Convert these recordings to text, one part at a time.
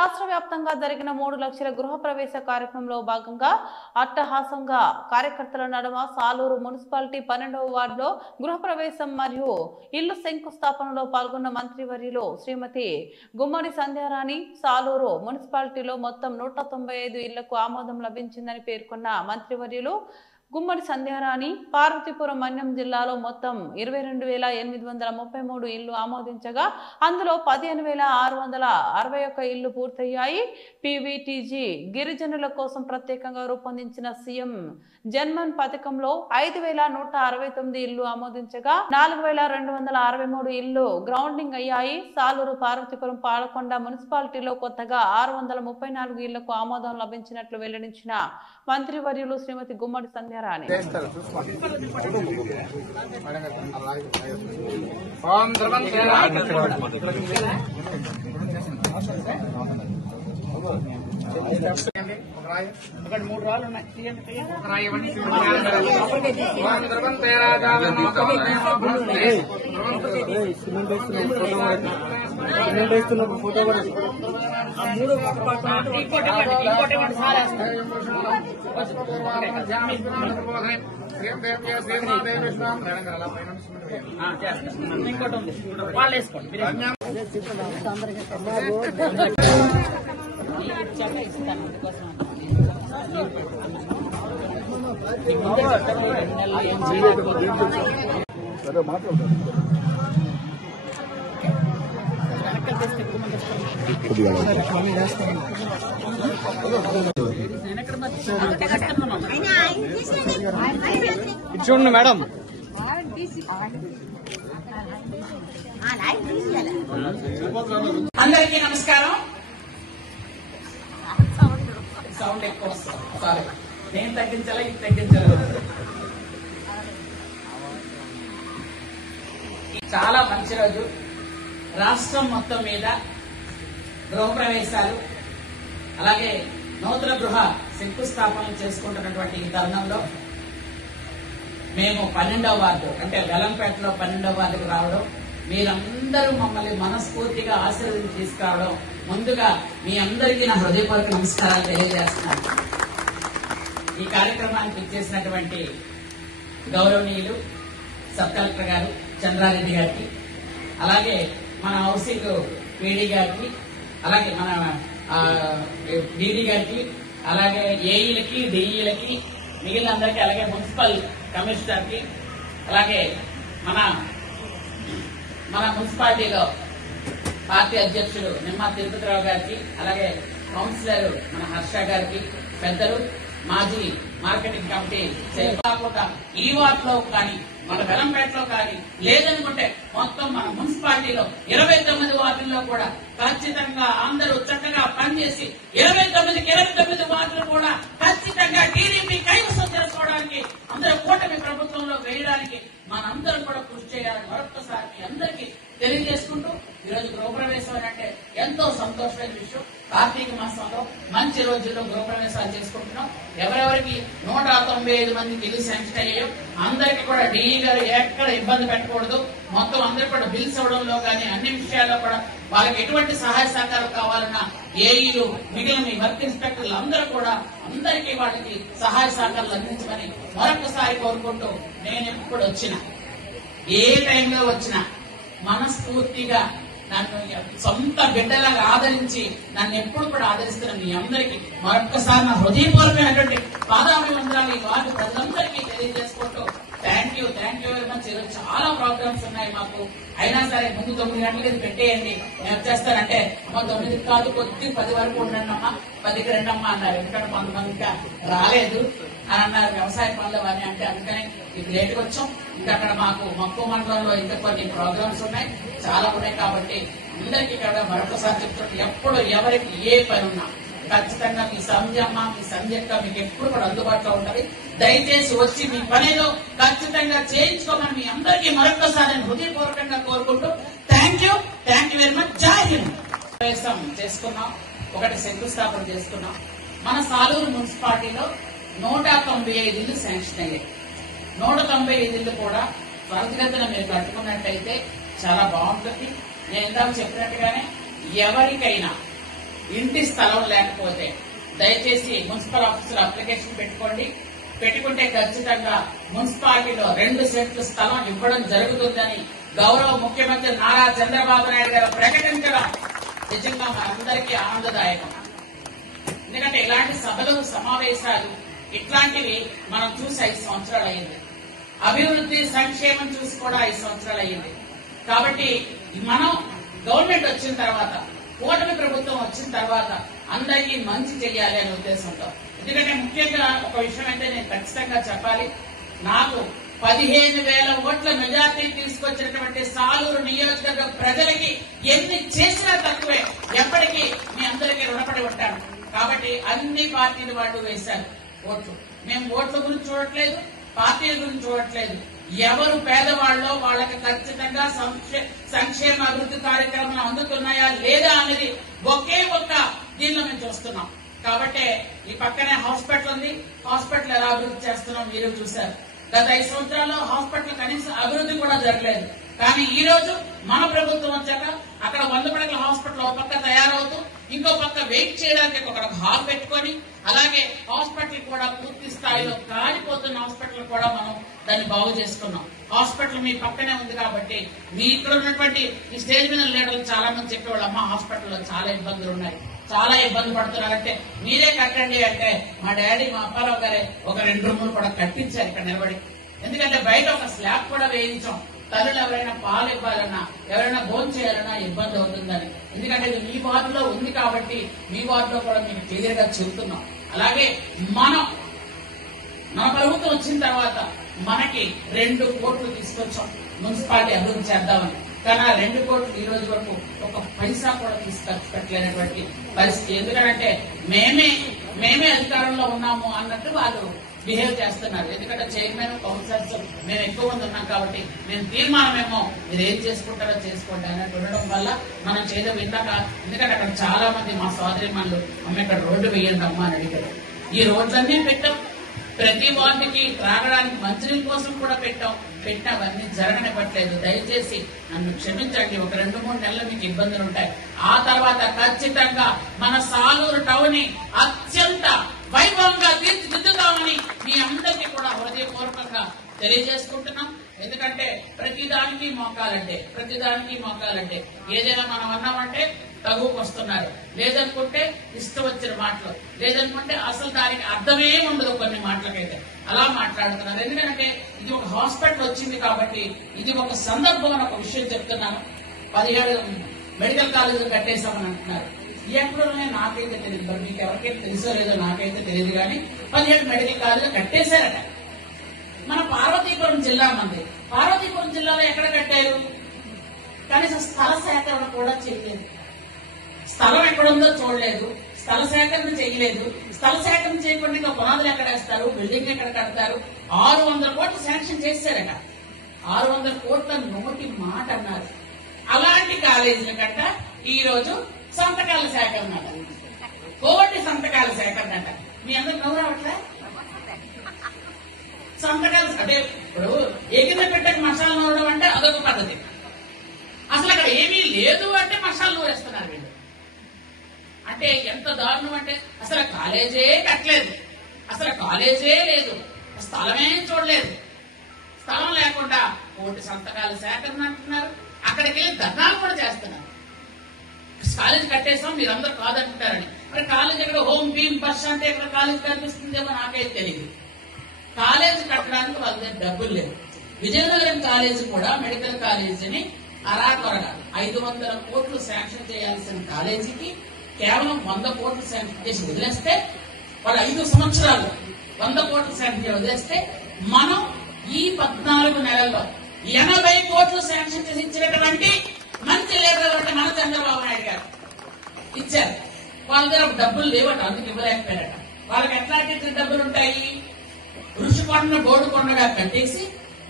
రాష్ట్ర వ్యాప్తంగా జరిగిన 3 లక్షల గృహ ప్రవేశ కార్యక్రమంలో భాగంగా అట్టహాసంగా కార్యకర్తల నడుమ సాలూరు మున్సిపాలిటీ 12వ వార్డులో గృహ ప్రవేశం మరియు ఇల్లు శంకుస్థాపనలో పాల్గొన్న మంత్రివర్యులు శ్రీమతి గుమ్మడి సంధ్యారాణి సాలూరు మున్సిపాలిటీలో మొత్తం 195 ఇళ్లకు ఆమోదం లభించిందని పేర్కొన్న మంత్రివర్యులు గుమ్మడి సంధ్యారాణి పార్వతీపురం మన్యం జిల్లాలో మొత్తం 22,833 ఇళ్లు ఆమోదించగా అందులో 15,661 ఇళ్లు పూర్తయ్యాయి. పీవీటీజీ గిరిజనుల కోసం ప్రత్యేకంగా రూపొందించిన సీఎం జన్మన్ పథకంలో 5,169 ఇళ్లు ఆమోదించగా 4,263 ఇళ్లు గ్రౌండింగ్ అయ్యాయి. సాలూరు పార్వతీపురం పాలకొండ మున్సిపాలిటీలో కొత్తగా 634 ఇళ్లకు ఆమోదం లభించినట్లు వెల్లడించిన మంత్రివర్యులు శ్రీమతి గుమ్మడి సంధ్యారాణి ఫోటో సరే మాట్లాడతాను. చూడండి మేడం. అందరికీ నమస్కారం. సౌండ్ ఎక్కువ వస్తుంది, సారీ. నేను తగ్గించాలా, ఇది తగ్గించాలా? చాలా మంచి రోజు. రాష్ట్రం మొత్తం మీద గృహప్రవేశాలు అలాగే నూతన గృహ శంకుస్థాపన చేసుకుంటున్నటువంటి ఈ తరుణంలో మేము 12వ వార్డు అంటే వెలంపేటలో 12వ వార్డుకు రావడం, మీరందరూ మమ్మల్ని మనస్ఫూర్తిగా ఆశీర్వదించి తీసుకురావడం, ముందుగా మీ అందరికీ నా హృదయపూర్వక నమస్కారాలు తెలియజేస్తున్నాను. ఈ కార్యక్రమానికి ఇచ్చేసినటువంటి గౌరవనీయులు సబ్ కలెక్టర్ గారు చంద్రారెడ్డి గారికి, అలాగే మన హౌసింగ్ పీడీ గారికి, అలాగే మన డీడీ గారికి, అలాగే ఏఈలకి డిఈలకి, మిగిలిన అందరికీ, అలాగే మున్సిపల్ కమిషనర్ కి, అలాగే మన మున్సిపాలిటీలో పార్టీ అధ్యక్షుడు నిమ్మ తిరుపతిరావు గారికి, అలాగే కౌన్సిలర్ మన హర్ష గారికి, పెద్దలు మాజీ మార్కెటింగ్ కమిటీ చేయకుండా ఈ వార్డులో కానీ మన వెలంపేటలో కానీ లేదనుకుంటే మొత్తం మన మున్సిపాలిటీలో 29 వార్డుల్లో కూడా ఖచ్చితంగా అందరూ చక్కగా పనిచేసి 29 వార్డులు కూడా ఖచ్చితంగా టీడీపీ కైవసం చేసుకోవడానికి అందరూ కూటమి ప్రభుత్వంలో వేయడానికి మనందరం కూడా కృషి చేయాలని మరొకసారి మీ అందరికీ తెలియజేసుకుంటూ ఈరోజు గృహప్రవేశం అంటే ఎంతో సంతోషమైన విషయం. కార్తీక మాసంలో మంచి రోజుల్లో గృహప్రవేశాలు చేసుకుంటున్నాం. ఎవరెవరికి 195 మందికి ఇల్లు శాంక్షన్ అయ్యాయో అందరికీ కూడా డిఈ గారు ఎక్కడ ఇబ్బంది పెట్టకూడదు. మొత్తం అందరూ కూడా బిల్స్ ఇవ్వడంలో కానీ అన్ని విషయాల్లో కూడా వాళ్ళకి ఎటువంటి సహాయ సహకారం కావాలన్నా ఏఈలు మిగిలిన వర్క్ ఇన్స్పెక్టర్లు అందరూ కూడా అందరికీ వాళ్ళకి సహాయ సహకారాలు అందించమని మరొకసారి కోరుకుంటూ, నేను ఎప్పుడు వచ్చినా ఏ టైంలో వచ్చినా మనస్ఫూర్తిగా నన్ను సొంత బిడ్డలాగా ఆదరించి నన్ను ఎప్పుడు కూడా ఆదరిస్తున్న మీ అందరికీ మరొక్కసారి నా హృదయపూర్వకమైనటువంటి పాదాభివందనాలు ఈ వార్డు ప్రజలందరికీ తెలియజేసుకుంటూ థ్యాంక్ యూ వెరీ మచ్. ఈరోజు చాలా ప్రోగ్రామ్స్ ఉన్నాయి మాకు, అయినా సరే ముందు 9 గంటలకి పెట్టేయండి, నేను వచ్చేస్తానంటే అమ్మ 9 కాదు, కొద్ది 10 వరకు ఉండండి అమ్మా, 10కి రండమ్మా అన్నారు. ఎందుకంటే కొంతమంది ఇంకా రాలేదు అని అన్నారు వ్యవసాయ పనులు అని. అంటే అందుకని ఇప్పుడు లేట్గా వచ్చాం. ఇంకా అక్కడ మాకు మక్కువ మండలంలో ఇంకా కొన్ని ప్రోగ్రామ్స్ ఉన్నాయి, చాలా ఉన్నాయి. కాబట్టి అందరికీ కూడా మరొకసారి చెప్తుంటే ఎప్పుడు ఎవరికి ఏ పని ఉన్నా ఖచ్చితంగా మీ సంజమ్మ మీ సంజక్క మీకు ఎప్పుడు కూడా అందుబాటులో ఉంటది. దయచేసి వచ్చి మీ పనిలో ఖచ్చితంగా చేయించుకోమని మీ అందరికీ మరొకసారి హృదయపూర్వకంగా కోరుకుంటూ థ్యాంక్ యూ వెరీ మచ్. జై హింద్. ప్రవేశం చేసుకున్నాం, ఒకటి శంకుస్థాపన చేసుకున్నాం. మన సాలూరు మున్సిపాలిటీలో 195 ఇళ్లు శాంక్షన్ అయ్యాయి. 195 ఇళ్లు కూడా త్వరితగతిన మీరు కట్టుకున్నట్టయితే చాలా బాగుంటుంది. నేను ఇందాక చెప్పినట్టుగానే ఎవరికైనా ఇంటి స్థలం లేకపోతే దయచేసి మున్సిపల్ ఆఫీసులో అప్లికేషన్ పెట్టుకోండి. పెట్టుకుంటే ఖచ్చితంగా మున్సిపాలిటీలో 2 సెంట్లు స్థలం ఇవ్వడం జరుగుతుందని గౌరవ ముఖ్యమంత్రి నారా చంద్రబాబు నాయుడు గారు ప్రకటించడం నిజంగా మనందరికీ ఆనందదాయకం. ఎందుకంటే ఇలాంటి సభలు సమావేశాలు ఇట్లాంటివి మనం చూసి 5 సంవత్సరాలు అయింది. అభివృద్ధి సంక్షేమం చూసి కూడా 5 సంవత్సరాలు అయ్యింది. కాబట్టి మనం గవర్నమెంట్ వచ్చిన తర్వాత, కూటమి ప్రభుత్వం వచ్చిన తర్వాత అందరికీ మంచి చెయ్యాలి అనే ఉద్దేశంతో. ఎందుకంటే ముఖ్యంగా ఒక విషయం అయితే నేను ఖచ్చితంగా చెప్పాలి. నాకు 15,000 ఓట్ల మెజార్టీ తీసుకొచ్చినటువంటి సాలూరు నియోజకవర్గ ప్రజలకి ఎన్ని చేసినా తక్కువే. ఎప్పటికీ మీ అందరికీ రుణపడి ఉంటాను. కాబట్టి అన్ని పార్టీలు వాళ్ళు వేశారు ఓట్లు. మేము ఓట్ల గురించి చూడట్లేదు, పార్టీల గురించి చూడట్లేదు. ఎవరు పేదవాళ్ళో వాళ్ళకి ఖచ్చితంగా సంక్షేమ అభివృద్ధి కార్యక్రమాలు అందుతున్నాయా లేదా అనేది ఒకే ఒక్క దీనిలో మేము చూస్తున్నాం. కాబట్టి ఈ పక్కనే హాస్పిటల్ ఉంది. హాస్పిటల్ ఎలా అభివృద్ధి చేస్తున్నాం మీరు చూశారు. గత 5 సంవత్సరాల్లో హాస్పిటల్ కనీసం అభివృద్ధి కూడా జరగలేదు. కానీ ఈ రోజు మన ప్రభుత్వం వచ్చాక అక్కడ 100 పడకల హాస్పిటల్ ఒక పక్క తయారవుతూ ఇంకో పక్క వెయిట్ చేయడానికి ఒక హాల్ పెట్టుకొని, అలాగే హాస్పిటల్ కూడా పూర్తి స్థాయిలో కాలిపోతున్న హాస్పిటల్ కూడా మనం దాన్ని బాగు చేసుకున్నాం. హాస్పిటల్ మీ పక్కనే ఉంది కాబట్టి మీ ఇక్కడ ఉన్నటువంటి ఈ స్టేజ్ మీద లీడర్లు చాలా మంది చెప్పేవాళ్ళు, అమ్మ హాస్పిటల్లో చాలా ఇబ్బందులు ఉన్నాయి, చాలా ఇబ్బంది పడుతున్నారంటే మీరే కట్టండి అంటే మా డాడీ మా అప్పారావు గారే ఒక 2 రూములు కూడా కట్టించారు ఇక్కడ నిలబడి. ఎందుకంటే బయట ఒక స్లాబ్ కూడా వేయించాం. తల్లులు ఎవరైనా పాలు ఇవ్వాలన్నా, ఎవరైనా భోజనం చేయాలన్నా ఇబ్బంది అవుతుందని. ఎందుకంటే ఇది మీ వార్డులో ఉంది కాబట్టి మీ వార్డులో కూడా మీకు క్లియర్ గా చెబుతున్నాం. అలాగే మన ప్రభుత్వం వచ్చిన తర్వాత మనకి 2 కోట్లు తీసుకొచ్చాం మున్సిపాలిటీ అభివృద్ధి చేద్దామని. కానీ ఆ 2 కోట్లు ఈ రోజు వరకు ఒక పైసా కూడా తీసుకొచ్చి పెట్టలేనటువంటి పరిస్థితి. ఎందుకంటే మేమే అధికారంలో ఉన్నాము అన్నట్టు వాళ్ళు బిహేవ్ చేస్తున్నారు. ఎందుకంటే చైర్మన్, కౌన్సిలర్స్ మేము ఎక్కువ మంది ఉన్నాం కాబట్టి మేము తీర్మానమేమో మీరు ఏం చేసుకుంటారో చేసుకోండి అన్నట్టు ఉండడం వల్ల మనం చేయడం విన్నాక, ఎందుకంటే అక్కడ చాలా మంది మా సోదరి మనలు అమ్మ ఇక్కడ రోడ్డు వేయండి అమ్మా అని అడిగారు. ఈ రోడ్లన్నీ పెట్టాం. ప్రతి వార్డుకి త్రాగడానికి మంచినీళ్ళ కోసం కూడా పెట్టినవన్నీ జరగనివ్వట్లేదు. దయచేసి నన్ను క్షమించండి. ఒక 2-3 నెలలు మీకు ఇబ్బందులు ఉంటాయి. ఆ తర్వాత ఖచ్చితంగా మన సాలూరు టౌన్ ని అత్యంత వైభవంగా తీర్చిదిద్దుతామని మీ అందరికీ కూడా హృదయపూర్వకంగా తెలియజేసుకుంటున్నాం. ఎందుకంటే ప్రతిదానికి మోకాలంటే ఏదైనా మనం అన్నామంటే తగువకు వస్తున్నారు, లేదనుకుంటే ఇష్టం వచ్చిన మాటలు, లేదనుకుంటే అసలు దానికి అర్థమే ఉండదు. కొన్ని మాటలకైతే అలా మాట్లాడుతున్నారు. ఎందుకంటే ఇది ఒక హాస్పిటల్ వచ్చింది కాబట్టి ఇది ఒక సందర్భం అని ఒక విషయం చెప్తున్నాను. 17 మెడికల్ కాలేజీలు కట్టేశామని అంటున్నారు. ఎక్కడనే నాకైతే తెలియదు, మరి మీకు ఎవరికైతే తెలుసో లేదో నాకైతే తెలియదు. కానీ 17 మెడికల్ కాలేజీలు కట్టేశారట. మన పార్వతీపురం జిల్లా మంది. పార్వతీపురం జిల్లాలో ఎక్కడ కట్టారు? కనీసం స్థల సేకరణ కూడా చేయలేదు. స్థలం ఎక్కడుందో చూడలేదు, స్థల సేకరణ చేయలేదు. స్థల సేకరణ చేయకుండా ఇంకా పునాదులు ఎక్కడ వేస్తారు, బిల్డింగ్ ఎక్కడ కడతారు? 600 కోట్లు శాంక్షన్ చేశారట. 600 కోట్ల నోటి మాట అన్నారు. అలాంటి కాలేజీల కంట ఈ రోజు సంతకాల సేకరణ అంట, కోటి సంతకాల సేకరణ అంట. మీ అందరూ నవ్వు రావట్లే? సంతకాలు అంటే ఇప్పుడు ఎగిరిన పెట్టకి మసాలా నూరడం అంటే అదొక పద్ధతి. అసలు అక్కడ ఏమీ లేదు అంటే మసాలా నూరేస్తున్నారు వీళ్ళు. అంటే ఎంత దారుణం అంటే అసలు కాలేజే కట్టలేదు, అసలు కాలేజే లేదు, స్థలమే చూడలేదు. స్థలం లేకుండా కోటి సంతకాల సేకరణ అంటున్నారు. అక్కడికి వెళ్ళి ధర్నాలు కూడా చేస్తున్నారు. కాలేజ్ కట్టేసాం మీరందరూ కాదంటున్నారని. మరి కాలేజ్ ఎక్కడ హోమ్ భీమ్ బస్ అంటే ఎక్కడ కాలేజ్ కనిపిస్తుందేమో నాకైతే తెలియదు. కాలేజ్ కట్టడానికి వాళ్ళ దగ్గర డబ్బులు లేవు. విజయనగరం కాలేజీ కూడా మెడికల్ కాలేజీని అరాకొరగా 500 కోట్లు శాంక్షన్ చేయాల్సిన కాలేజీకి కేవలం 100 కోట్లు శాంక్షన్ చేసి వదిలేస్తే, వాళ్ళు 5 సంవత్సరాలు 100 కోట్లు శాంక్షన్ చేసి వదిలేస్తే, మనం ఈ 14 నెలల్లో 80 కోట్లు శాంక్షన్ చేసి ఇచ్చినటువంటి మంచి లీడర్ అంటే మన చంద్రబాబు నాయుడు గారు ఇచ్చారు. వాళ్ళ దగ్గర డబ్బులు లేవట, అందుకు ఇవ్వలేకపోయారట. వాళ్ళకి ఎట్లాంటి డబ్బులు ఉంటాయి? ఋషికొండను బోడుకొండగా కట్టేసి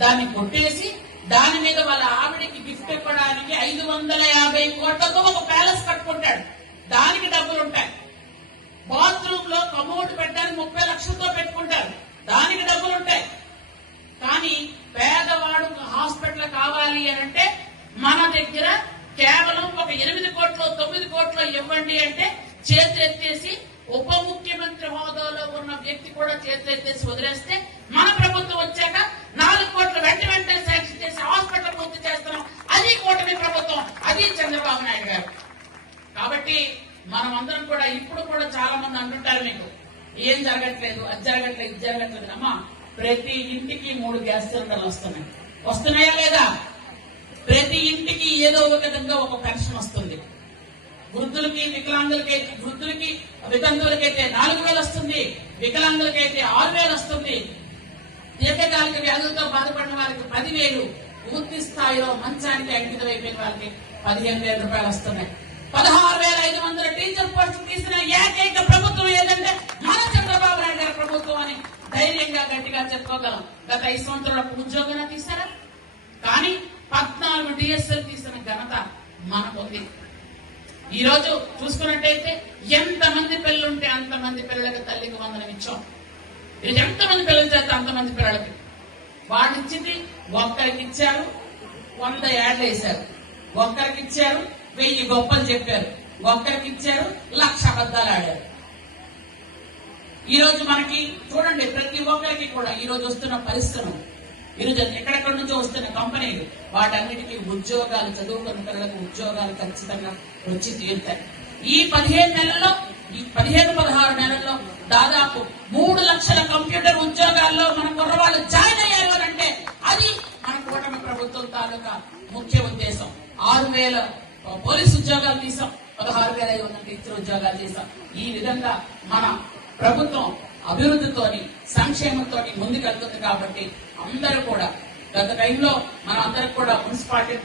దాన్ని కొట్టేసి దాని మీద వాళ్ళ ఆవిడికి గిఫ్ట్ ఇవ్వడానికి 550 కోట్లతో ఒక ప్యాలెస్ కట్టుకుంటాడు. దానికి డబ్బులు ఉంటాయి. బాత్రూమ్ లో కమోడ్ పెట్టడానికి 30 లక్షలతో పెట్టుకుంటారు. దానికి డబ్బులు ఉంటాయి. కానీ పేదవాడు హాస్పిటల్ కావాలి అని అంటే మన దగ్గర కేవలం ఒక 8 కోట్లు 9 కోట్లు ఇవ్వండి అంటే చేతులెత్తేసి ఉప ముఖ్యమంత్రి హోదాలో ఉన్న వ్యక్తి కూడా చేతులెత్తేసి వదిలేస్తే మన ప్రభుత్వం వచ్చాక 4 కోట్లు వెంటనే శాంక్షన్ చేసి హాస్పిటల్ పూర్తి చేస్తున్నాం. అది కూటమి ప్రభుత్వం, అది చంద్రబాబు నాయుడు గారు. కాబట్టి మనం అందరం కూడా ఇప్పుడు కూడా చాలా మంది అంటుంటారు మీకు ఏం జరగట్లేదు, అది జరగట్లేదు, ఇది జరగట్లేదు. అమ్మా, ప్రతి ఇంటికి 3 గ్యాస్ సిలిండర్లు వస్తున్నాయా లేదా? ప్రతి ఇంటికి ఏదో ఒక విధంగా ఒక పెన్షన్ వస్తుంది. వృద్ధులకి వితంతువులకైతే 4,000 వస్తుంది, వికలాంగులకైతే 6,000 వస్తుంది, దీర్ఘకాలిక వ్యాధులతో బాధపడిన వారికి 10,000, పూర్తి స్థాయిలో మంచానికి అంకితం అయిపోయిన వారికి 15,000 రూపాయలు వస్తున్నాయి. 16,500 టీచర్ పోస్టులు తీసిన ఏకైక ప్రభుత్వం ఏదంటే మన చంద్రబాబు నాయుడు గారి ప్రభుత్వం అని ధైర్యంగా గట్టిగా చెప్పుకోగలం. గత 5 సంవత్సరాలకు ఉద్యోగాలు తీశారా? కానీ 14 డిఎస్ఎల్ తీసిన ఘనత మనకుంది. ఈ రోజు చూసుకున్నట్టయితే ఎంతమంది పిల్లలుంటే అంతమంది పిల్లలకి తల్లికి వందనం ఇచ్చాం. ఎంతమంది పిల్లలు చేస్తే అంతమంది పిల్లలకి వాడిచ్చింది. ఒక్కరికి ఇచ్చారు 100 యాడ్లు వేశారు, ఒక్కరికి ఇచ్చారు 1000 గొప్పలు చెప్పారు, ఒక్కరికి ఇచ్చారు 1,00,000 అబద్దాలు ఆడారు. ఈ రోజు మనకి చూడండి, ప్రతి ఒక్కరికి కూడా ఈ రోజు వస్తున్న పరిశ్రమలు, ఈరోజు ఎక్కడెక్కడి నుంచో వస్తున్న కంపెనీలు, వాటన్నిటికీ ఉద్యోగాలు, చదువుకున్న పిల్లలకు ఉద్యోగాలు ఖచ్చితంగా వచ్చి తీరుతాయి. ఈ 15 నెలల్లో, ఈ 15-16 నెలల్లో దాదాపు 3 లక్షల కంప్యూటర్ ఉద్యోగాల్లో మన కుర్రవాళ్ళు జాయిన్ అయ్యారు అంటే అది మన కూటమి ప్రభుత్వం తాలూకా ముఖ్య ఉద్దేశం. 6,000 పోలీసు ఉద్యోగాలు తీసాం, 16,500 టీచర్ ఉద్యోగాలు తీసాం. ఈ విధంగా మన ప్రభుత్వం అభివృద్ధితోని సంక్షేమంతో ముందుకెళ్తుంది. కాబట్టి అందరూ కూడా గత టైంలో మనం అందరికి కూడా మున్సిపాలిటీ